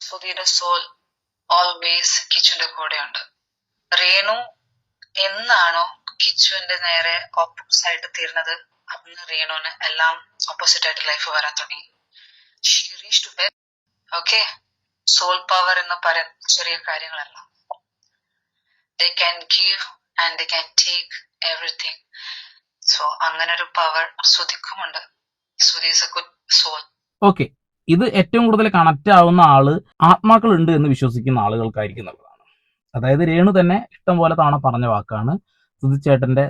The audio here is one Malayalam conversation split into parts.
സുധിയുടെ സോൾ ഓൾവേസ് കിച്ചുന്റെ കൂടെയുണ്ട്. രേണു എന്നാണോ കിച്ചുവിന്റെ നേരെ ഓപ്പോസിറ്റ് ആയിട്ട് തീർന്നത്, അന്ന് രേണുവിന് എല്ലാം ഓപ്പോസിറ്റ് ആയിട്ട് ലൈഫ് വരാൻ തുടങ്ങി. She reach to bed. Okay, soul power എന്ന് പറയാൻ ചെറിയ കാര്യങ്ങളല്ല. They can give and they can take everything. So അങ്ങനെ ഒരു പവർ സുധിക്കുമുണ്ട്. Sudhi is a good soul. Okay, ഇത് ഏറ്റവും കൂടുതൽ കണക്ട് ആവുന്ന ആള് ആത്മാക്കൾ ഉണ്ട് എന്ന് വിശ്വസിക്കുന്ന ആളുകൾക്കായിരിക്കും എന്നുള്ളതാണ്. അതായത് രേണു തന്നെ ഇഷ്ടം പോലെ തവണ പറഞ്ഞ വാക്കാണ് സുധിച്ചേട്ടന്റെ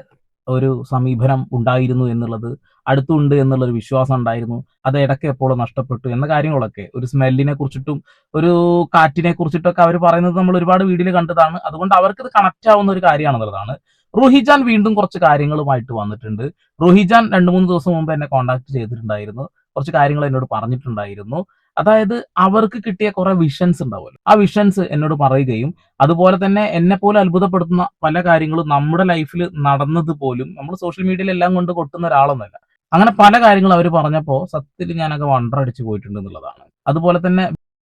ഒരു സമീപനം ഉണ്ടായിരുന്നു എന്നുള്ളത്, അടുത്തുണ്ട് എന്നുള്ളൊരു വിശ്വാസം ഉണ്ടായിരുന്നു, അത് ഇടയ്ക്ക് എപ്പോഴും നഷ്ടപ്പെട്ടു എന്ന കാര്യങ്ങളൊക്കെ, ഒരു സ്മെല്ലിനെ കുറിച്ചിട്ടും ഒരു കാറ്റിനെ കുറിച്ചിട്ടൊക്കെ അവർ പറയുന്നത് നമ്മൾ ഒരുപാട് വീഡിയോയിൽ കണ്ടതാണ്. അതുകൊണ്ട് അവർക്ക് ഇത് കണക്ട് ആവുന്ന ഒരു കാര്യമാണെന്നുള്ളതാണ്. റുഹിജാൻ വീണ്ടും കുറച്ച് കാര്യങ്ങളുമായിട്ട് വന്നിട്ടുണ്ട്. റുഹിജാൻ 2-3 ദിവസം മുമ്പ് എന്നെ കോൺടാക്ട് ചെയ്തിട്ടുണ്ടായിരുന്നു, കുറച്ച് കാര്യങ്ങൾ എന്നോട് പറഞ്ഞിട്ടുണ്ടായിരുന്നു. അതായത് അവർക്ക് കിട്ടിയ കുറെ വിഷൻസ് ഉണ്ടാവുമല്ലോ, ആ വിഷൻസ് എന്നോട് പറയുകയും അതുപോലെ തന്നെ എന്നെ പോലെ അത്ഭുതപ്പെടുത്തുന്ന പല കാര്യങ്ങളും നമ്മുടെ ലൈഫിൽ നടന്നത് പോലും നമ്മൾ സോഷ്യൽ മീഡിയയിൽ എല്ലാം കൊണ്ട് കൊട്ടുന്ന ഒരാളൊന്നല്ല. അങ്ങനെ പല കാര്യങ്ങളും അവർ പറഞ്ഞപ്പോൾ സത്യത്തിൽ ഞാനൊക്കെ വണ്ടറടിച്ചു പോയിട്ടുണ്ട് എന്നുള്ളതാണ്. അതുപോലെ തന്നെ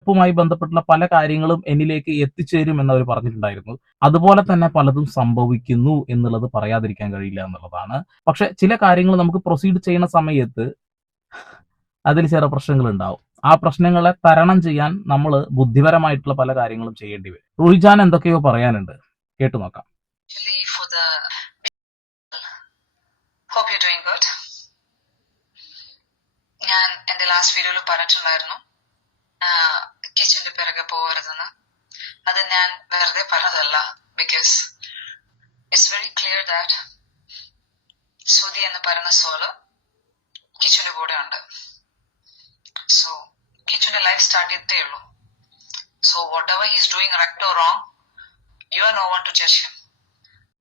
ുമായി ബന്ധപ്പെട്ടുള്ള പല കാര്യങ്ങളും എന്നിലേക്ക് എത്തിച്ചേരും എന്ന് അവർ പറഞ്ഞിട്ടുണ്ടായിരുന്നു. അതുപോലെ തന്നെ പലതും സംഭവിക്കുന്നു എന്നുള്ളത് പറയാതിരിക്കാൻ കഴിയില്ല എന്നുള്ളതാണ്. പക്ഷെ ചില കാര്യങ്ങൾ നമുക്ക് പ്രൊസീഡ് ചെയ്യുന്ന സമയത്ത് അതിൽ ചില പ്രശ്നങ്ങൾ ഉണ്ടാവും. ആ പ്രശ്നങ്ങളെ തരണം ചെയ്യാൻ നമ്മൾ ബുദ്ധിപരമായിട്ടുള്ള പല കാര്യങ്ങളും ചെയ്യേണ്ടി വരും. റുഹിജാൻ എന്തൊക്കെയോ പറയാനുണ്ട്, കേട്ടു നോക്കാം. ഞാൻ എന്റെ ലാസ്റ്റ് വീഡിയോയിൽ പറഞ്ഞിട്ടുണ്ടായിരുന്നു കിച്ചന്റെ പിറകെ പോകരുതെന്ന്. അത് ഞാൻ വെറുതെ പറഞ്ഞതല്ല. Because it's very clear that Sudhi എന്ന് പറയുന്ന സോള് കിച്ചന്റെ കൂടെ ഉണ്ട്. സോ കിച്ചന്റെ ലൈഫ് സ്റ്റാർട്ട് ചെയ്തേ ഉള്ളൂ. So whatever he's doing right or wrong, you are no one to judge him.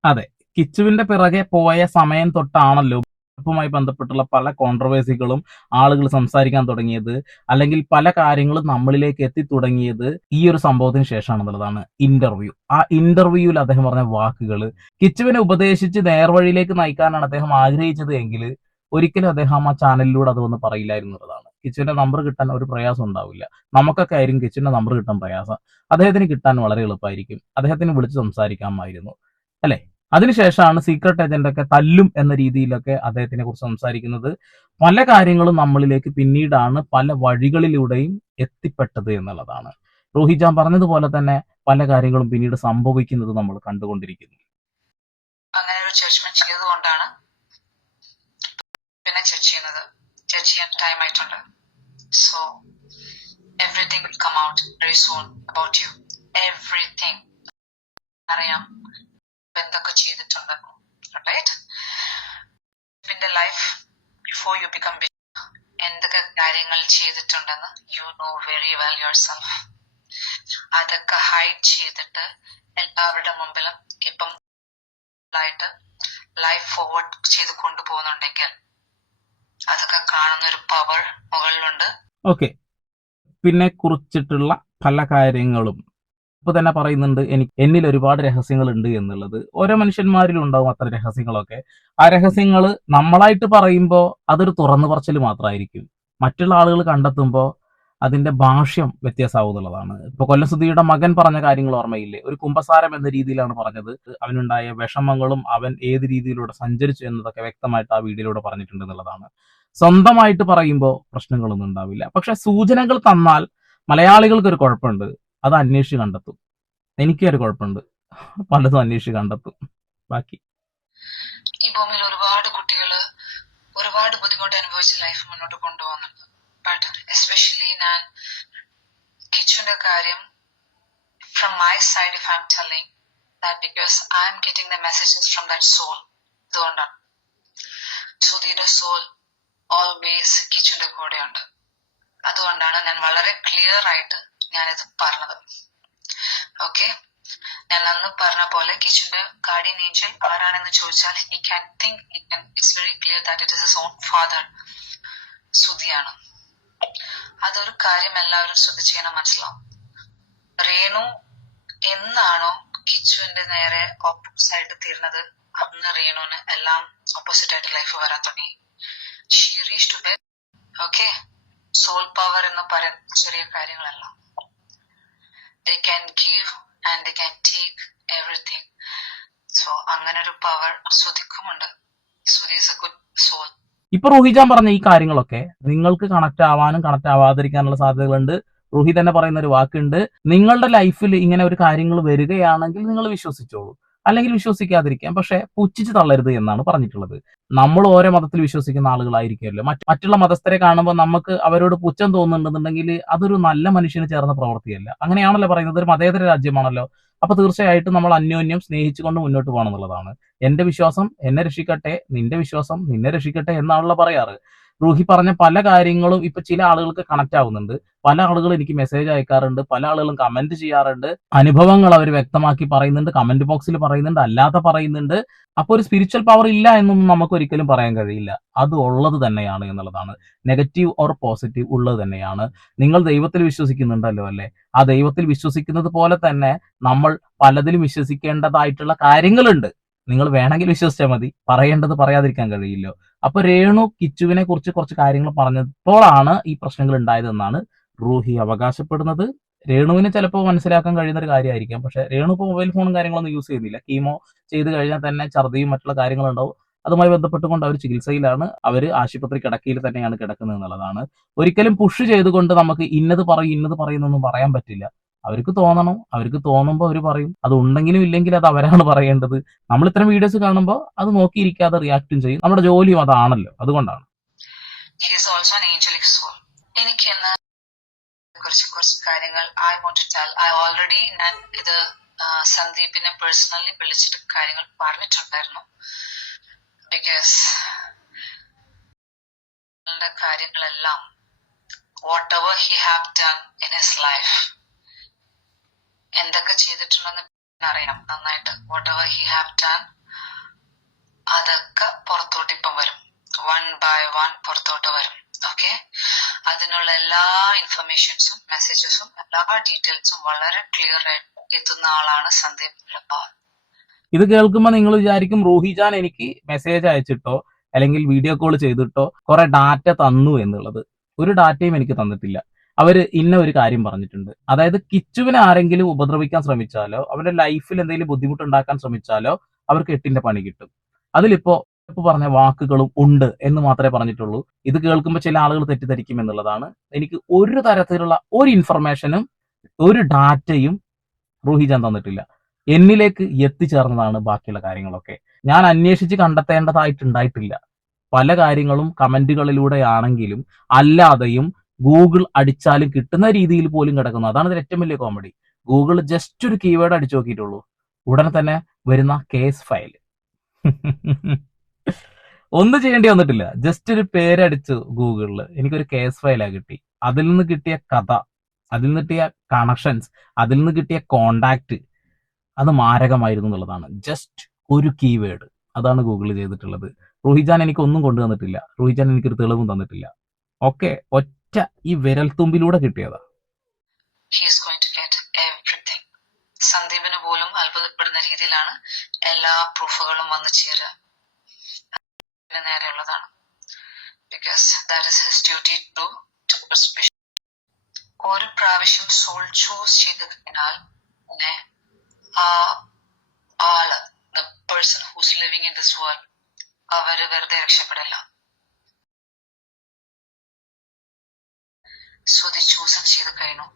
അതെ, കിച്ചുവിന്റെ പിറകെ പോയ സമയം തൊട്ടാണല്ലോ ുമായി ബന്ധപ്പെട്ടുള്ള പല കോൺട്രവേഴ്സികളും ആളുകൾ സംസാരിക്കാൻ തുടങ്ങിയത്, അല്ലെങ്കിൽ പല കാര്യങ്ങളും നമ്മളിലേക്ക് എത്തി തുടങ്ങിയത് ഈ ഒരു സംഭവത്തിന് ശേഷമാണെന്നുള്ളതാണ്. ഇന്റർവ്യൂ, ആ ഇന്റർവ്യൂവിൽ അദ്ദേഹം പറഞ്ഞ വാക്കുകൾ കിച്ചുവിനെ ഉപദേശിച്ച് നേർവഴിയിലേക്ക് നയിക്കാനാണ് അദ്ദേഹം ആഗ്രഹിച്ചത് എങ്കിൽ ഒരിക്കലും അദ്ദേഹം ആ ചാനലിലൂടെ അതൊന്ന് പറയില്ലായിരുന്നുള്ളതാണ്. കിച്ചുവിന്റെ നമ്പർ കിട്ടാൻ ഒരു പ്രയാസം ഉണ്ടാവില്ല. നമുക്കൊക്കെ ആയിരിക്കും കിച്ചുവിന്റെ നമ്പർ കിട്ടാൻ പ്രയാസം, അദ്ദേഹത്തിന് കിട്ടാൻ വളരെ എളുപ്പമായിരിക്കും. അദ്ദേഹത്തിന് വിളിച്ച് സംസാരിക്കാമായിരുന്നു, അല്ലെ? അതിനുശേഷമാണ് സീക്രട്ട് ഏജന്റ് ഒക്കെ തല്ലും എന്ന രീതിയിലൊക്കെ അദ്ദേഹത്തിനെ കുറിച്ച് സംസാരിക്കുന്നത്. പല കാര്യങ്ങളും നമ്മളിലേക്ക് പിന്നീടാണ് പല വഴികളിലൂടെയും എത്തിപ്പെട്ടത് എന്നുള്ളതാണ്. റുഹിജാൻ പറഞ്ഞതുപോലെ തന്നെ പല കാര്യങ്ങളും പിന്നീട് സംഭവിക്കുന്നത് നമ്മൾ കണ്ടുകൊണ്ടിരിക്കുന്നു. അങ്ങനെ ഒരു ജഡ്ജ്മെന്റ് ചെയ്തുകൊണ്ടാണ് പിന്നെ ജഡ്ജ് ചെയ്യുന്നത്. ജഡ്ജ് ചെയ്യാൻ ടൈം ആയിട്ടുണ്ട്. So everything will come out very soon about you. Everything അറിയാം എന്തൊക്കെ ചെയ്തിട്ടുണ്ട്. റൈറ്റ്? നിന്റെ ലൈഫ് ബിഫോർ യു ബിക്കം എന്തൊക്കെ കാര്യങ്ങൾ ചെയ്തിട്ടുണ്ടെന്ന് you know very well your self. അതൊക്കെ ഹൈഡ് ചെയ്തിട്ട് എല്ലാവരുടെ മുമ്പിലും ഇപ്പം ആയിട്ട് ലൈഫ് ഫോർവേഡ് ചെയ്ത് കൊണ്ടുപോകുന്നുണ്ടെങ്കിൽ അതൊക്കെ കാണുന്ന ഒരു പവർ മുകളിലുണ്ട്. ഓക്കെ, പിന്നെ കുറിച്ചിട്ടുള്ള പല കാര്യങ്ങളും ഇപ്പൊ തന്നെ പറയുന്നുണ്ട്, എന്നിൽ ഒരുപാട് രഹസ്യങ്ങൾ ഉണ്ട് എന്നുള്ളത്. ഓരോ മനുഷ്യന്മാരിലും ഉണ്ടാവും അത്ര രഹസ്യങ്ങളൊക്കെ. ആ രഹസ്യങ്ങൾ നമ്മളായിട്ട് പറയുമ്പോൾ അതൊരു തുറന്നു പറച്ചിൽ മാത്രമായിരിക്കും. മറ്റുള്ള ആളുകൾ കണ്ടെത്തുമ്പോൾ അതിന്റെ ഭാഷ്യം വ്യത്യാസമാവും എന്നുള്ളതാണ്. ഇപ്പൊ കൊല്ലസുധിയുടെ മകൻ പറഞ്ഞ കാര്യങ്ങൾ ഓർമ്മയില്ലേ? ഒരു കുമ്പസാരം എന്ന രീതിയിലാണ് പറഞ്ഞത്. അവനുണ്ടായ വിഷമങ്ങളും അവൻ ഏത് രീതിയിലൂടെ സഞ്ചരിച്ചു എന്നതൊക്കെ വ്യക്തമായിട്ട് ആ വീഡിയോയിലൂടെ പറഞ്ഞിട്ടുണ്ട് എന്നുള്ളതാണ്. സ്വന്തമായിട്ട് പറയുമ്പോൾ പ്രശ്നങ്ങളൊന്നും ഉണ്ടാവില്ല. പക്ഷെ സൂചനകൾ തന്നാൽ മലയാളികൾക്ക് ഒരു കുഴപ്പമുണ്ട്, അത് അന്വേഷിച്ച് കണ്ടെത്തും. എനിക്കൊരു കുഴപ്പമുണ്ട്, പലതും അന്വേഷിച്ച് കണ്ടെത്തും. ബാക്കി ഈ ഭൂമിയിൽ ഒരുപാട് കുട്ടികൾ ഒരുപാട് ബുദ്ധിമുട്ട് അനുഭവിച്ച് ലൈഫ് മുന്നോട്ട് കൊണ്ടുപോകുന്നുണ്ട്. ബട്ട് എസ്പെഷ്യലി ഞാൻ കിച്ചുവിന്റെ കാര്യം from my side if I'm telling that because I'm getting the messages from that soul. അതുകൊണ്ടാണ് സുധിയുടെ സോൾ ഓൾവേസ് കിച്ചുവിന്റെ കൂടെയുണ്ട്. അതുകൊണ്ടാണ് ഞാൻ വളരെ ക്ലിയർ ആയിട്ട് ഞാനിത് പറഞ്ഞത്. ഓക്കെ, ഞാൻ അന്ന് പറഞ്ഞ പോലെ കിച്ചുവിന്റെ ഗാർഡിയൻ ഏഞ്ചൽ ആരാണെന്ന് ചോദിച്ചാൽ he can think, it's very clear that it is his own father സുധിയാണ്. അതൊരു കാര്യം എല്ലാവരും ശ്രദ്ധിച്ചു മനസ്സിലാവും. രേണു എന്നാണോ കിച്ചുവിന്റെ നേരെ ഓപ്പോസിറ്റ് ആയിട്ട് തീർന്നത്, അന്ന് രേണുവിന് എല്ലാം ഓപ്പോസിറ്റ് ആയിട്ട് ലൈഫ് വരാൻ തുടങ്ങി. She reach to bed. Okay, soul power എന്ന് പറയാൻ ചെറിയ കാര്യങ്ങളല്ല. they can give and they can take everything. So അങ്ങനെ ഒരു പവർ ശ്രുതിക്കുമുണ്ട്. Shruthi is a good soul. ഇപ്പൊ റൂഹിജാൻ പറഞ്ഞ ഈ കാര്യങ്ങളൊക്കെ നിങ്ങൾക്ക് കണക്ട് ആവാനും കണക്ട് ആവാതിരിക്കാനുള്ള സാധ്യതകളുണ്ട്. റൂഹി തന്നെ പറയുന്ന ഒരു വാക്കുണ്ട്, നിങ്ങളുടെ ലൈഫിൽ ഇങ്ങനെ ഒരു കാര്യങ്ങൾ വരികയാണെങ്കിൽ നിങ്ങൾ വിശ്വസിച്ചോളൂ, അല്ലെങ്കിൽ വിശ്വസിക്കാതിരിക്കാം, പക്ഷെ പുച്ഛിച്ച് തള്ളരുത് എന്നാണ് പറഞ്ഞിട്ടുള്ളത്. നമ്മൾ ഓരോ മതത്തിൽ വിശ്വസിക്കുന്ന ആളുകളായിരിക്കുമല്ലോ, മറ്റുള്ള മതസ്ഥരെ കാണുമ്പോൾ നമുക്ക് അവരോട് പുച്ഛം തോന്നുന്നുണ്ടെന്നുണ്ടെങ്കിൽ അതൊരു നല്ല മനുഷ്യന് ചേർന്ന പ്രവൃത്തിയല്ല. അങ്ങനെയാണല്ലോ പറയുന്നത്, ഒരു മതേതര രാജ്യമാണല്ലോ. അപ്പൊ തീർച്ചയായിട്ടും നമ്മൾ അന്യോന്യം സ്നേഹിച്ചുകൊണ്ട് മുന്നോട്ട് പോകണം എന്നുള്ളതാണ്. എന്റെ വിശ്വാസം എന്നെ രക്ഷിക്കട്ടെ, നിന്റെ വിശ്വാസം നിന്നെ രക്ഷിക്കട്ടെ എന്നാണല്ലോ പറയാറ്. റൂഹി പറഞ്ഞ പല കാര്യങ്ങളും ഇപ്പൊ ചില ആളുകൾക്ക് കണക്ട് ആവുന്നുണ്ട്. പല ആളുകളും എനിക്ക് മെസ്സേജ് അയക്കാറുണ്ട്, പല ആളുകളും കമന്റ് ചെയ്യാറുണ്ട്, അനുഭവങ്ങൾ അവർ വ്യക്തമാക്കി പറയുന്നുണ്ട്, കമന്റ് ബോക്സിൽ പറയുന്നുണ്ട്, അല്ലാതെ പറയുന്നുണ്ട്. അപ്പൊ ഒരു സ്പിരിച്വൽ പവർ ഇല്ല എന്നൊന്നും നമുക്ക് ഒരിക്കലും പറയാൻ കഴിയില്ല. അത് ഉള്ളത് തന്നെയാണ് എന്നുള്ളതാണ്. നെഗറ്റീവ് ഓർ പോസിറ്റീവ് ഉള്ളത് തന്നെയാണ്. നിങ്ങൾ ദൈവത്തിൽ വിശ്വസിക്കുന്നുണ്ടല്ലോ അല്ലെ, ആ ദൈവത്തിൽ വിശ്വസിക്കുന്നത് പോലെ തന്നെ നമ്മൾ പലതിലും വിശ്വസിക്കേണ്ടതായിട്ടുള്ള കാര്യങ്ങളുണ്ട്. നിങ്ങൾ വേണമെങ്കിൽ വിശ്വസിച്ചാൽ മതി, പറയേണ്ടത് പറയാതിരിക്കാൻ കഴിയില്ലോ. അപ്പൊ രേണു കിച്ചുവിനെ കുറിച്ച് കുറച്ച് കാര്യങ്ങൾ പറഞ്ഞപ്പോഴാണ് ഈ പ്രശ്നങ്ങൾ ഉണ്ടായതെന്നാണ് റൂഹി അവകാശപ്പെടുന്നത്. രേണുവിന് ചിലപ്പോൾ മനസ്സിലാക്കാൻ കഴിയുന്ന ഒരു കാര്യമായിരിക്കാം, പക്ഷെ രേണു ഇപ്പോൾ മൊബൈൽ ഫോണും കാര്യങ്ങളൊന്നും യൂസ് ചെയ്യുന്നില്ല. കീമോ ചെയ്ത് കഴിഞ്ഞാൽ തന്നെ ഛർദിയും മറ്റുള്ള കാര്യങ്ങളുണ്ടാവും. അതുമായി ബന്ധപ്പെട്ടുകൊണ്ട് അവർ ചികിത്സയിലാണ്, അവർ ആശുപത്രി കിടക്കയിൽ തന്നെയാണ് കിടക്കുന്നത് എന്നുള്ളതാണ്. ഒരിക്കലും പുഷ് ചെയ്തുകൊണ്ട് നമുക്ക് ഇന്നത് പറയുന്നൊന്നും പറയാൻ പറ്റില്ല. അവർക്ക് തോന്നണം, അവർക്ക് തോന്നുമ്പോൾ അവർ പറയും. അത് ഉണ്ടെങ്കിലും ഇല്ലെങ്കിലും അത് അവരാണ് പറയേണ്ടത്. നമ്മൾ ഇത്തരം വീഡിയോസ് കാണുമ്പോൾ അത് നോക്കിയിരിക്കാതെ റിയാക്റ്റും ചെയ്യും. നമ്മുടെ ജോലിയും അതാണല്ലോ, അതുകൊണ്ടാണ്. എനിക്ക് കുറച്ച് കാര്യങ്ങൾ I want to tell. I already ഞാൻ ഇത് സന്ദീപിനെ പേഴ്സണലി വിളിച്ചിട്ട് കാര്യങ്ങൾ പറഞ്ഞിട്ടുണ്ടായിരുന്നു. ബിക്കോസ് കാര്യങ്ങളെല്ലാം whatever he have done in his life, എന്തൊക്കെ ചെയ്തിട്ടുണ്ടെന്ന് അറിയണം നന്നായിട്ട്. Whatever he have done അതൊക്കെ പുറത്തോട്ട് ഇപ്പം വരും, വൺ ബൈ വൺ പുറത്തോട്ട് വരും. ഓക്കെ, അതിനുള്ള എല്ലാ ഇൻഫർമേഷൻസും മെസ്സേജസും എല്ലാ ഡീറ്റെയിൽസും വളരെ ക്ലിയർ ആയിട്ട് എത്തുന്ന ആളാണ് സന്ദീപ് ലബാൽ. ഇത് കേൾക്കുമ്പോൾ നിങ്ങൾ വിചാരിക്കും റൂഹിജാൻ എനിക്ക് മെസ്സേജ് അയച്ചിട്ടോ അല്ലെങ്കിൽ വീഡിയോ കോൾ ചെയ്തിട്ടോ കുറെ ഡാറ്റ തന്നു എന്നുള്ളത്. ഒരു ഡാറ്റയും എനിക്ക് തന്നിട്ടില്ല. അവര് ഇന്ന ഒരു കാര്യം പറഞ്ഞിട്ടുണ്ട്, അതായത് കിച്ചുവിനെ ആരെങ്കിലും ഉപദ്രവിക്കാൻ ശ്രമിച്ചാലോ അവരുടെ ലൈഫിൽ എന്തെങ്കിലും ബുദ്ധിമുട്ടുണ്ടാക്കാൻ ശ്രമിച്ചാലോ അവർക്ക് 8ന്റെ പണി കിട്ടും. അതിലിപ്പോ പറഞ്ഞ വാക്കുകളും ഉണ്ട് എന്ന് മാത്രമേ പറഞ്ഞിട്ടുള്ളൂ. ഇത് കേൾക്കുമ്പോൾ ചില ആളുകൾ തെറ്റിദ്ധരിക്കും എന്നുള്ളതാണ്. എനിക്ക് ഒരു തരത്തിലുള്ള ഒരു ഇൻഫർമേഷനും ഒരു ഡാറ്റയും റൂഹിജാൻ തന്നിട്ടില്ല. എന്നിലേക്ക് എത്തിച്ചേർന്നതാണ് ബാക്കിയുള്ള കാര്യങ്ങളൊക്കെ. ഞാൻ അന്വേഷിച്ച് കണ്ടെത്തേണ്ടതായിട്ടുണ്ടായിട്ടില്ല. പല കാര്യങ്ങളും കമന്റുകളിലൂടെ ആണെങ്കിലും അല്ലാതെയും ഗൂഗിൾ അടിച്ചാലും കിട്ടുന്ന രീതിയിൽ പോലും കിടക്കുന്നു. അതാണ് ഇതിൽ ഏറ്റവും വലിയ കോമഡി. ഗൂഗിൾ ജസ്റ്റ് ഒരു കീവേഡ് അടിച്ചു നോക്കിയിട്ടുള്ളൂ, ഉടനെ തന്നെ വരുന്ന കേസ് ഫയൽ. ഒന്നും ചെയ്യേണ്ടി വന്നിട്ടില്ല, ജസ്റ്റ് ഒരു പേരടിച്ചു ഗൂഗിളിൽ, എനിക്കൊരു കേസ് ഫയലാ കിട്ടി. അതിൽ നിന്ന് കിട്ടിയ കഥ, അതിൽ നിന്ന് കിട്ടിയ കണക്ഷൻസ്, അതിൽ നിന്ന് കിട്ടിയ കോണ്ടാക്ട്, അത് മാരകമായിരുന്നു എന്നുള്ളതാണ്. ജസ്റ്റ് ഒരു കീവേഡ്, അതാണ് ഗൂഗിൾ ചെയ്തിട്ടുള്ളത്. റൂഹിജാൻ എനിക്ക് ഒന്നും കൊണ്ടുവന്നിട്ടില്ല, റൂഹിജാൻ എനിക്കൊരു തെളിവും തന്നിട്ടില്ല. ഓക്കെ, ഒറ്റ ഈ വിരൽത്തുമ്പിലൂടെ കിട്ടിയതാ. സന്ദീപിന് പോലും അത്ഭുതപ്പെടുന്ന രീതിയിലാണ് എല്ലാ പ്രൂഫുകളും വന്നു ചേരുക. നേരെയുള്ളതാണ്. Because that is his duty to perception. ഒരു പ്രാവശ്യം സോൾ ചൂസ് ചെയ്ത് കഴിഞ്ഞാൽ പിന്നെ ആ ആള്, the person who's living in this world, അവര് വെറുതെ രക്ഷപ്പെടില്ല. സോ ദി ചൂസ് ചെയ്ത് കഴിഞ്ഞു.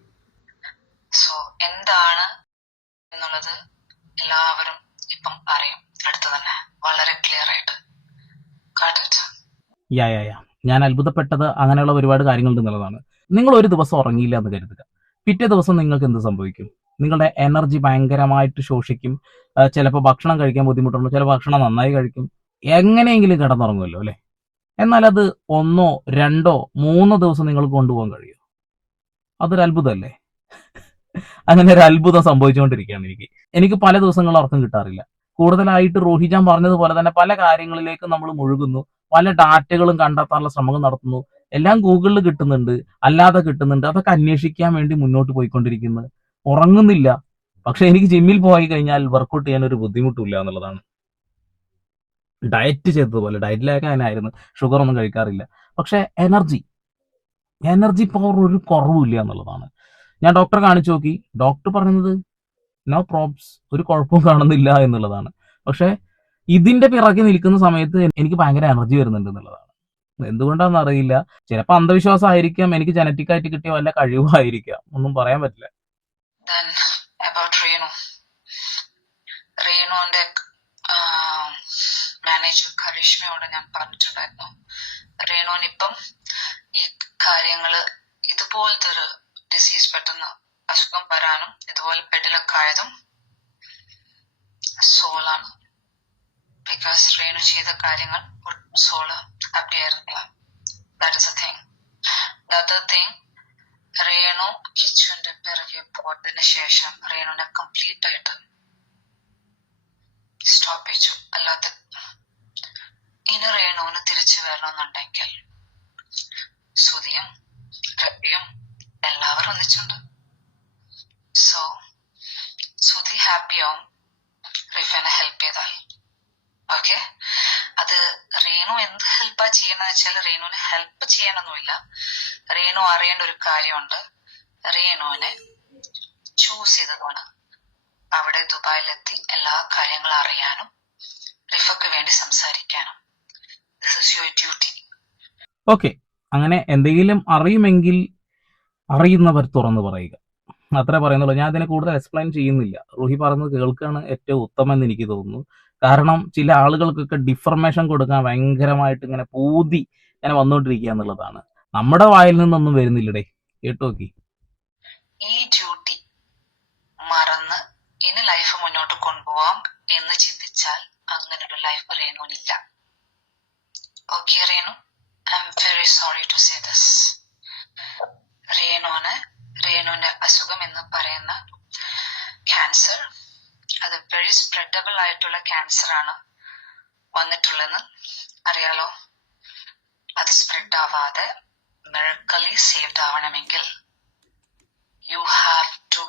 സോ എന്താണ് എന്നുള്ളത് എല്ലാവരും ഇപ്പം അറിയും, അടുത്ത് തന്നെ വളരെ ക്ലിയർ ആയിട്ട്. ഞാൻ അത്ഭുതപ്പെട്ടത് അങ്ങനെയുള്ള ഒരുപാട് കാര്യങ്ങളുണ്ട് എന്നുള്ളതാണ്. നിങ്ങൾ ഒരു ദിവസം ഉറങ്ങിയില്ല എന്ന് കരുതുക, പിറ്റേ ദിവസം നിങ്ങൾക്ക് എന്ത് സംഭവിക്കും? നിങ്ങളുടെ എനർജി ഭയങ്കരമായിട്ട് ശോഷിക്കും. ചിലപ്പോൾ ഭക്ഷണം കഴിക്കാൻ ബുദ്ധിമുട്ടുണ്ടോ, ചില ഭക്ഷണം നന്നായി കഴിക്കും, എങ്ങനെയെങ്കിലും കിടന്നുറങ്ങുമല്ലോ അല്ലെ. എന്നാൽ അത് 1, 2, 3 ദിവസം നിങ്ങൾക്ക് കൊണ്ടുപോകാൻ കഴിയും. അതൊരു അത്ഭുതമല്ലേ? അങ്ങനെ ഒരു അത്ഭുതം സംഭവിച്ചുകൊണ്ടിരിക്കുകയാണ് എനിക്ക് പല ദിവസങ്ങളും ഉറക്കം കിട്ടാറില്ല. കൂടുതലായിട്ട് റൂഹിജാൻ പറഞ്ഞതുപോലെ തന്നെ പല കാര്യങ്ങളിലേക്ക് നമ്മൾ മുഴുകുന്നു, പല ഡാറ്റകളും കണ്ടെത്താനുള്ള ശ്രമങ്ങൾ നടത്തുന്നു. എല്ലാം ഗൂഗിളിൽ കിട്ടുന്നുണ്ട്, അല്ലാതെ കിട്ടുന്നുണ്ട്. അതൊക്കെ അന്വേഷിക്കാൻ വേണ്ടി മുന്നോട്ട് പോയിക്കൊണ്ടിരിക്കുന്നു. ഉറങ്ങുന്നില്ല, പക്ഷെ എനിക്ക് ജിമ്മിൽ പോയി കഴിഞ്ഞാൽ വർക്കൗട്ട് ചെയ്യാൻ ഒരു ബുദ്ധിമുട്ടില്ല എന്നുള്ളതാണ്. ഡയറ്റ് ചെയ്തതുപോലെ, ഡയറ്റിലൊക്കെ അതിനായിരുന്നു, ഷുഗർ ഒന്നും കഴിക്കാറില്ല. പക്ഷെ എനർജി പവർ ഒരു കുറവില്ല എന്നുള്ളതാണ്. ഞാൻ ഡോക്ടറെ കാണിച്ചു നോക്കി, ഡോക്ടർ പറഞ്ഞത് നോ പ്രോബ്സ്, ഒരു കുഴപ്പവും കാണുന്നില്ല എന്നുള്ളതാണ്. പക്ഷെ ഇതിന്റെ പിറകെ നിൽക്കുന്ന സമയത്ത് എനിക്ക് ഭയങ്കര എനർജി വരുന്നുണ്ട് എന്നുള്ളതാണ്. എന്തുകൊണ്ടാണെന്ന് അറിയില്ല. ചിലപ്പോൾ അന്ധവിശ്വാസം ആയിരിക്കാം, എനിക്ക് ജനറ്റിക് ആയിട്ട് കിട്ടിയ വല്ല കഴിവായിരിക്കാം, ഒന്നും പറയാൻ പറ്റില്ല. Then about റേണുവിന്റെ മാനേജർ കരീഷ്മയോട് ഞാൻ പറഞ്ഞിട്ടുണ്ടായിരുന്നു, റേണുവിനിപ്പം ഈ കാര്യങ്ങള് ഇതുപോലത്തെ ഒരു ഡിസീസ് പെട്ടെന്ന് അസുഖം വരാനും ഇതുപോലെ ബെഡിലൊക്കെ ആയതും സോളാണ്. ബിക്കോസ് റേണു ചെയ്ത കാര്യങ്ങൾ സോള് ഹാപ്പി ആയിരുന്നില്ല. That is a thing. The other thing, Renu കിച്ചുവിന്റെ പിറകെ പോയതിനു ശേഷം റേണുവിനെ കംപ്ലീറ്റ് ആയിട്ട് സ്റ്റോപ്പ് ചെയ്തു. അല്ലാതെ ഇനി റേണുവിന് തിരിച്ചു വരണമെന്നുണ്ടെങ്കിൽ സുധിയും രവിയും എല്ലാവരും ഒന്നിച്ചുണ്ട്. സോ സുധി ഹാപ്പിയാവും റിഫനെ ഹെൽപ്പ് ചെയ്താൽ. ഓക്കെ, അത് റേണു എന്ത് ഹെൽപ്പാ ചെയ്യണമെന്ന് വെച്ചാൽ റേണുവിന് ഹെൽപ്പ് ചെയ്യാനൊന്നുമില്ല. റേണു അറിയേണ്ട ഒരു കാര്യമുണ്ട്, റേണുവിനെ ചൂസ് ചെയ്തതാണ് അവിടെ ദുബായിലെത്തി എല്ലാ കാര്യങ്ങളും അറിയാനും റിഫക്ക് വേണ്ടി സംസാരിക്കാനും. This is your duty. Okay, അങ്ങനെ എന്തെങ്കിലും അറിയുമെങ്കിൽ അറിയുന്നവർ തുറന്നു പറയുക, അത്രേ പറയുന്നുള്ളൂ. ഞാൻ അതിനെ കൂടുതൽ എക്സ്പ്ലെയിൻ ചെയ്യുന്നില്ല. റൂഹി പറയുന്നത് കേൾക്കുകയാണ് ഏറ്റവും ഉത്തമം എന്ന് എനിക്ക് തോന്നുന്നു. കാരണം ചില ആളുകൾക്കൊക്കെ ഡിഫർമേഷൻ കൊടുക്കാൻ ഭയങ്കരമായിട്ട് ഇങ്ങനെ പൂതി ഇങ്ങനെ വന്നുകൊണ്ടിരിക്കുക എന്നുള്ളതാണ്. നമ്മുടെ വായിൽ നിന്നൊന്നും വരുന്നില്ലടേ, കേട്ടു നോക്കി. ഈ ഡ്യൂട്ടി മറന്ന് ഇനി ലൈഫ് മുന്നോട്ട് കൊണ്ടുപോവാം എന്ന് ചിന്തിച്ചാൽ അങ്ങനൊരു ലൈഫ് റേണുവിനില്ല. Okay Renu, I'm very sorry to say this. റേണുവിന്റെ അസുഖം എന്ന് പറയുന്ന ക്യാൻസർ, അത് വെരി സ്പ്രെഡബിൾ ആയിട്ടുള്ള ക്യാൻസർ ആണ് വന്നിട്ടുള്ളതെന്ന് അറിയാലോ. അത് സ്പ്രെഡ് ആവാതെ മിറക്കലി സേവ്ഡ് ആവണമെങ്കിൽ you have to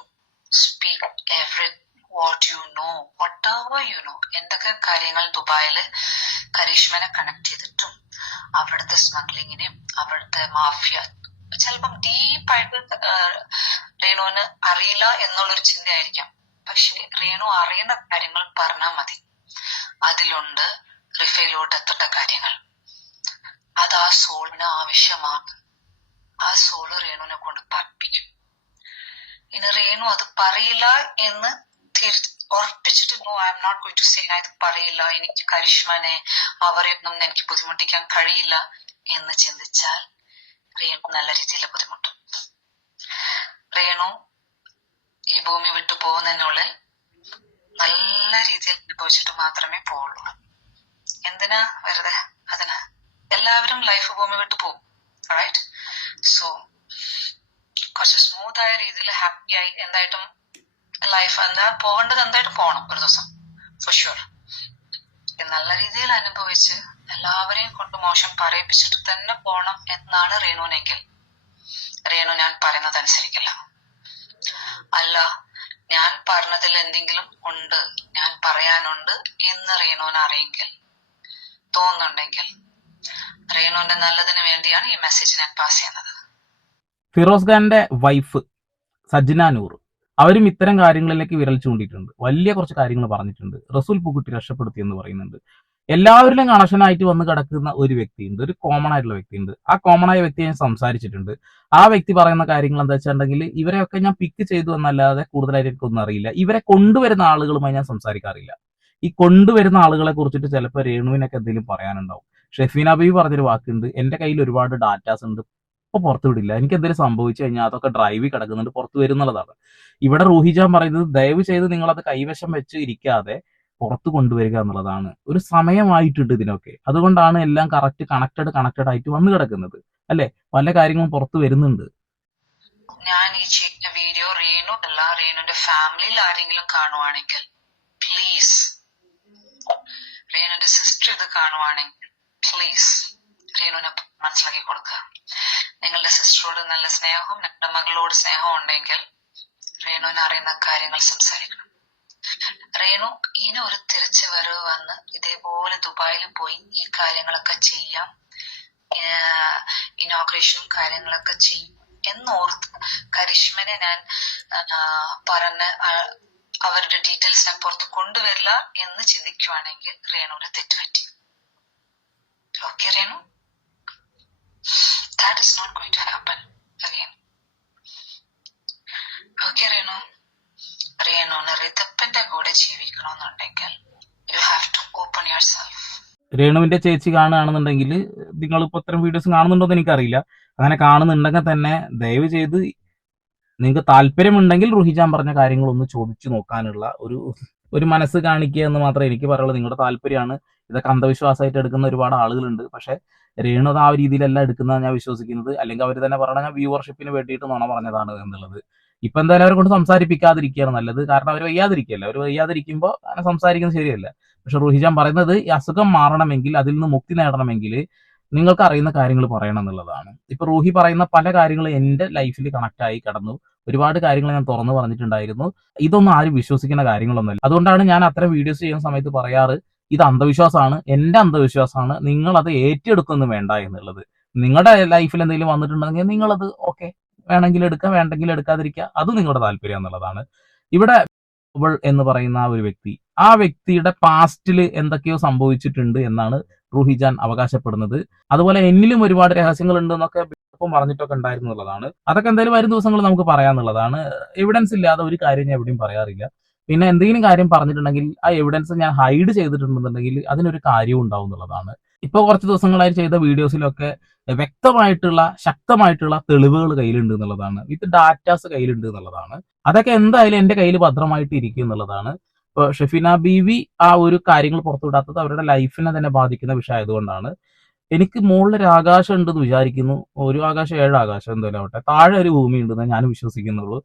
speak every what you know, whatever you know. എന്തൊക്കെ കാര്യങ്ങൾ ദുബായില് കരീഷ്മനെ കണക്ട് ചെയ്തിട്ടും അവിടുത്തെ സ്മഗ്ലിങ്ങിനെയും അവിടുത്തെ മാഫിയ ചിലപ്പം ഡീപ്പായിട്ട് റേണുവിന് അറിയില്ല എന്നുള്ളൊരു ചിന്തയായിരിക്കാം. പക്ഷെ റേണു അറിയുന്ന കാര്യങ്ങൾ പറഞ്ഞാൽ മതി. അതിലുണ്ട് റിഫയിലോട്ട് എത്തേണ്ട കാര്യങ്ങൾ. അത് ആ സോളിന് ആവശ്യമാണ്. ആ സോള് റേണുവിനെ കൊണ്ട് പറപ്പിക്കും. ഇനി റേണു അത് പറയില്ല എന്ന് ഉറപ്പിച്ചിട്ട് no, I'm not going to say ഇത് പറയില്ല, എനിക്ക് കരീഷ്മനെ അവരെയൊന്നും എനിക്ക് ബുദ്ധിമുട്ടിക്കാൻ കഴിയില്ല എന്ന് ചിന്തിച്ചാൽ റേണു നല്ല രീതിയിൽ ബുദ്ധിമുട്ടും. റേണു ഈ ഭൂമി വിട്ടു പോകുന്നതിനുള്ളിൽ നല്ല രീതിയിൽ അനുഭവിച്ചിട്ട് മാത്രമേ പോവുള്ളൂ. എന്തിനാ വെറുതെ അതിന്? എല്ലാവരും ലൈഫ് ഭൂമി വിട്ടു പോകും, റൈറ്റ്? സോ കുറച്ച് സ്മൂത്ത് ആയ രീതിയിൽ ഹാപ്പിയായി എന്തായിട്ടും ലൈഫ് എന്താ പോകേണ്ടത് എന്തായിട്ട് പോകണം ഒരു ദിവസം ഫോർ ഷുവർ. നല്ല രീതിയിൽ അനുഭവിച്ച് എല്ലാവരെയും കൊണ്ട് മോശം പറയിപ്പിച്ചിട്ട് തന്നെ പോകണം എന്നാണ് റേണുവിനെങ്കിൽ റേണു ഞാൻ പറയുന്നത് അനുസരിക്കില്ല. അല്ല, ഞാൻ പറഞ്ഞതിൽ എന്തെങ്കിലും ഉണ്ട്, ഞാൻ പറയാനുണ്ട് എന്ന് റേണുവിന് അറിയെങ്കിൽ തോന്നുന്നുണ്ടെങ്കിൽ റേണുവിന്റെ നല്ലതിന് വേണ്ടിയാണ് ഈ മെസ്സേജ് ഞാൻ പാസ് ചെയ്യുന്നത്. ഫിറോസ് ഖാന്റെ വൈഫ് സജ്ന നൂർ, അവരും ഇത്തരം കാര്യങ്ങളിലേക്ക് വിരൽ ചൂണ്ടിയിട്ടുണ്ട്. വലിയ കുറച്ച് കാര്യങ്ങൾ പറഞ്ഞിട്ടുണ്ട്. റസൂൽ പൂക്കുട്ടി രക്ഷപ്പെടുത്തി എന്ന് പറയുന്നുണ്ട്. എല്ലാവരിലും കണക്ഷനായിട്ട് വന്ന് കിടക്കുന്ന ഒരു വ്യക്തിയുണ്ട്, ഒരു കോമൺ ആയിട്ടുള്ള വ്യക്തിയുണ്ട്. ആ കോമൺ ആയ വ്യക്തി ഞാൻ സംസാരിച്ചിട്ടുണ്ട്. ആ വ്യക്തി പറയുന്ന കാര്യങ്ങൾ എന്താ വെച്ചിട്ടുണ്ടെങ്കിൽ ഇവരെയൊക്കെ ഞാൻ പിക്ക് ചെയ്തു എന്നല്ലാതെ കൂടുതലായിട്ട് എനിക്കൊന്നും അറിയില്ല. ഇവരെ കൊണ്ടുവരുന്ന ആളുകളുമായി ഞാൻ സംസാരിക്കാറില്ല. ഈ കൊണ്ടുവരുന്ന ആളുകളെ കുറിച്ചിട്ട് ചിലപ്പോൾ രേണുവിനൊക്കെ എന്തെങ്കിലും പറയാനുണ്ടാവും. ഷെഫീന ബീവി പറഞ്ഞൊരു വാക്കുണ്ട്, എന്റെ കയ്യിൽ ഒരുപാട് ഡാറ്റാസ് ഉണ്ട്, ഇപ്പൊ പുറത്തു വിടില്ല, എനിക്ക് എന്തെങ്കിലും സംഭവിച്ചു കഴിഞ്ഞാൽ അതൊക്കെ ഡ്രൈവിൽ കിടക്കുന്നുണ്ട്, പുറത്തു വരുന്നുള്ളതാണ്. ഇവിടെ റൂഹിജാൻ പറയുന്നത് ദയവ് ചെയ്ത് നിങ്ങളത് കൈവശം വെച്ച് ഇരിക്കാതെ പുറത്തു കൊണ്ടുവരിക എന്നുള്ളതാണ്. ഒരു സമയമായിട്ടുണ്ട് ഇതിനൊക്കെ. അതുകൊണ്ടാണ് എല്ലാം കണക്റ്റഡ് ആയിട്ട് വന്നു കിടക്കുന്നത്, അല്ലെ? പല കാര്യങ്ങളും പുറത്തു വരുന്നുണ്ട്. ഞാൻ ഈ ചെയ്യുന്ന വീഡിയോ റേണു അല്ല, റേണുവിന്റെ ഫാമിലിയിൽ ആരെങ്കിലും കാണുവാണെങ്കിൽ പ്ലീസ്, റേണുവിന്റെ സിസ്റ്റർ ഇത് കാണുവാണെങ്കിൽ പ്ലീസ് റേണുവിനെ മനസ്സിലാക്കി കൊടുക്കുക. നിങ്ങളുടെ സിസ്റ്ററോട് നല്ല സ്നേഹവും നിങ്ങളുടെ മകളോട് സ്നേഹവും ഉണ്ടെങ്കിൽ റേണുവിന് അറിയുന്ന കാര്യങ്ങൾ സംസാരിക്കണം. റേണു ഇനി ഒരു തിരിച്ചു വരവ് വന്ന് ഇതേപോലെ ദുബായിൽ പോയി ഈ കാര്യങ്ങളൊക്കെ ചെയ്യാം, ഇനോഗ്രേഷനും കാര്യങ്ങളൊക്കെ ചെയ്യും എന്നോർത്ത് രേഷ്മനെ ഞാൻ പറഞ്ഞ് അവരുടെ ഡീറ്റെയിൽസ് ഞാൻ പുറത്ത് കൊണ്ടുവരില്ല എന്ന് ചിന്തിക്കുവാണെങ്കിൽ രേണുവിന് തെറ്റുപറ്റി. Okay Renu, that is not going to happen again. Okay Renu, രേണുവിന് റിതപ്പന്റെ കൂടെ ജീവിക്കണമെന്നുണ്ടെങ്കിൽ you have to open yourself. രേണുവിന്റെ ചേച്ചി കാണുകയാണെന്നുണ്ടെങ്കിൽ, നിങ്ങളിപ്പോൾ ഇത്തരം വീഡിയോസ് കാണുന്നുണ്ടോ എന്ന് എനിക്കറിയില്ല, അങ്ങനെ കാണുന്നുണ്ടെങ്കിൽ തന്നെ ദയവ് ചെയ്ത് നിങ്ങൾക്ക് താല്പര്യമുണ്ടെങ്കിൽ റുഹിജാൻ പറഞ്ഞ കാര്യങ്ങളൊന്ന് ചോദിച്ചു നോക്കാനുള്ള ഒരു മനസ്സ് കാണിക്കുക എന്ന് മാത്രമേ എനിക്ക് പറയുള്ളൂ. നിങ്ങളുടെ താല്പര്യമാണ്. ഇതൊക്കെ അന്ധവിശ്വാസമായിട്ട് എടുക്കുന്ന ഒരുപാട് ആളുകളുണ്ട്. പക്ഷെ രേണു അത് ആ രീതിയിലല്ല എടുക്കുന്നതാണ് ഞാൻ വിശ്വസിക്കുന്നത്. അല്ലെങ്കിൽ അവർ തന്നെ പറഞ്ഞ ഞാൻ വ്യൂവർഷിപ്പിന് വേണ്ടിയിട്ട് നുണ പറഞ്ഞതാണ് എന്നുള്ളത്. ഇപ്പൊ എന്തായാലും അവരെ കൊണ്ട് സംസാരിപ്പിക്കാതിരിക്കുകയാണ് നല്ലത്. കാരണം അവർ വയ്യാതിരിക്കുകയല്ല. അവർ വയ്യാതിരിക്കുമ്പോൾ അങ്ങനെ സംസാരിക്കുന്നത് ശരിയല്ല. പക്ഷെ റുഹിജാൻ പറയുന്നത് ഈ അസുഖം മാറണമെങ്കിൽ, അതിൽ നിന്ന് മുക്തി നേടണമെങ്കിൽ നിങ്ങൾക്ക് അറിയുന്ന കാര്യങ്ങൾ പറയണം എന്നുള്ളതാണ്. ഇപ്പൊ റൂഹി പറയുന്ന പല കാര്യങ്ങളും എന്റെ ലൈഫിൽ കണക്ട് ആയി കടന്നു. ഒരുപാട് കാര്യങ്ങൾ ഞാൻ തുറന്നു പറഞ്ഞിട്ടുണ്ടായിരുന്നു. ഇതൊന്നും ആരും വിശ്വസിക്കുന്ന കാര്യങ്ങളൊന്നുമല്ല. അതുകൊണ്ടാണ് ഞാൻ അത്തരം വീഡിയോസ് ചെയ്യുന്ന സമയത്ത് പറയാറ്, ഇത് അന്ധവിശ്വാസമാണ്, എന്റെ അന്ധവിശ്വാസമാണ്, നിങ്ങളത് ഏറ്റെടുക്കൊന്നും വേണ്ട എന്നുള്ളത്. നിങ്ങളുടെ ലൈഫിൽ എന്തെങ്കിലും വന്നിട്ടുണ്ടെങ്കിൽ നിങ്ങളത് ഓക്കെ, വേണമെങ്കിൽ എടുക്കുക, വേണ്ടെങ്കിൽ എടുക്കാതിരിക്കുക, അത് നിങ്ങളുടെ താല്പര്യം എന്നുള്ളതാണ്. ഇവിടെ എന്ന് പറയുന്ന ആ ഒരു വ്യക്തി, ആ വ്യക്തിയുടെ പാസ്റ്റിൽ എന്തൊക്കെയോ സംഭവിച്ചിട്ടുണ്ട് എന്നാണ് റുഹിജാൻ അവകാശപ്പെടുന്നത്. അതുപോലെ എന്നിലും ഒരുപാട് രഹസ്യങ്ങൾ ഉണ്ട് എന്നൊക്കെ ഇപ്പം പറഞ്ഞിട്ടൊക്കെ ഉണ്ടായിരുന്നു എന്നുള്ളതാണ്. അതൊക്കെ എന്തായാലും വരും ദിവസങ്ങൾ നമുക്ക് പറയാന്നുള്ളതാണ്. എവിഡൻസ് ഇല്ലാതെ ഒരു കാര്യം ഞാൻ എവിടെയും പറയാറില്ല. പിന്നെ എന്തെങ്കിലും കാര്യം പറഞ്ഞിട്ടുണ്ടെങ്കിൽ ആ എവിഡൻസ് ഞാൻ ഹൈഡ് ചെയ്തിട്ടുണ്ടെന്നുണ്ടെങ്കിൽ അതിനൊരു കാര്യവും ഉണ്ടാവും എന്നുള്ളതാണ്. ഇപ്പൊ കുറച്ച് ദിവസങ്ങളായി ചെയ്ത വീഡിയോസിലൊക്കെ വ്യക്തമായിട്ടുള്ള ശക്തമായിട്ടുള്ള തെളിവുകൾ കയ്യിലുണ്ട് എന്നുള്ളതാണ്. വിത്ത് ഡാറ്റാസ് കയ്യിലുണ്ട് എന്നുള്ളതാണ്. അതൊക്കെ എന്തായാലും എന്റെ കയ്യിൽ ഭദ്രമായിട്ട് ഇരിക്കും എന്നുള്ളതാണ്. ഇപ്പൊ ഷെഫീന ബീവി ആ ഒരു കാര്യങ്ങൾ പുറത്തുവിടാത്തത് അവരുടെ ലൈഫിനെ തന്നെ ബാധിക്കുന്ന വിഷയം ആയതുകൊണ്ടാണ്. എനിക്ക് മുകളിലൊരു ആകാശം ഉണ്ടെന്ന് വിചാരിക്കുന്നു. ഒരു ആകാശം 7 ആകാശം എന്തായാലും ആവട്ടെ, താഴെ ഒരു ഭൂമി ഉണ്ടെന്ന് ഞാൻ വിശ്വസിക്കുന്നുള്ളൂ.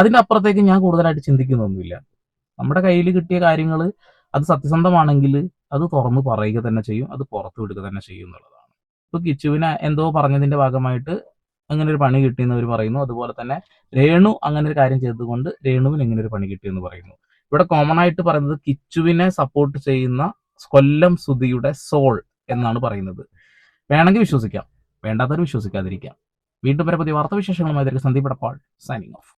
അതിന്റെ അപ്പുറത്തേക്ക് ഞാൻ കൂടുതലായിട്ട് ചിന്തിക്കുന്നൊന്നുമില്ല. നമ്മുടെ കയ്യിൽ കിട്ടിയ കാര്യങ്ങൾ അത് സത്യസന്ധമാണെങ്കിൽ അത് തുറന്ന് പറയുക തന്നെ ചെയ്യും, അത് പുറത്തു വിടുക തന്നെ ചെയ്യും എന്നുള്ളതാണ്. ഇപ്പൊ കിച്ചുവിനെ എന്തോ പറഞ്ഞതിന്റെ ഭാഗമായിട്ട് അങ്ങനെ ഒരു പണി കിട്ടിയെന്ന് അവർ പറയുന്നു. അതുപോലെ തന്നെ രേണു അങ്ങനെ ഒരു കാര്യം ചെയ്തുകൊണ്ട് രേണുവിന് എങ്ങനെ ഒരു പണി കിട്ടിയെന്ന് പറയുന്നു. ഇവിടെ കോമൺ ആയിട്ട് പറയുന്നത് കിച്ചുവിനെ സപ്പോർട്ട് ചെയ്യുന്ന കൊല്ലം സുധിയുടെ സോൾ എന്നാണ് പറയുന്നത്. വേണമെങ്കിൽ വിശ്വസിക്കാം, വേണ്ടാത്തവർ വിശ്വസിക്കാതിരിക്കാം. വീണ്ടും വരെ പുതിയ വാർത്താവിശേഷങ്ങളുമായി സന്ദീപ് എടപ്പാൾ സൈനിങ് ഓഫ്.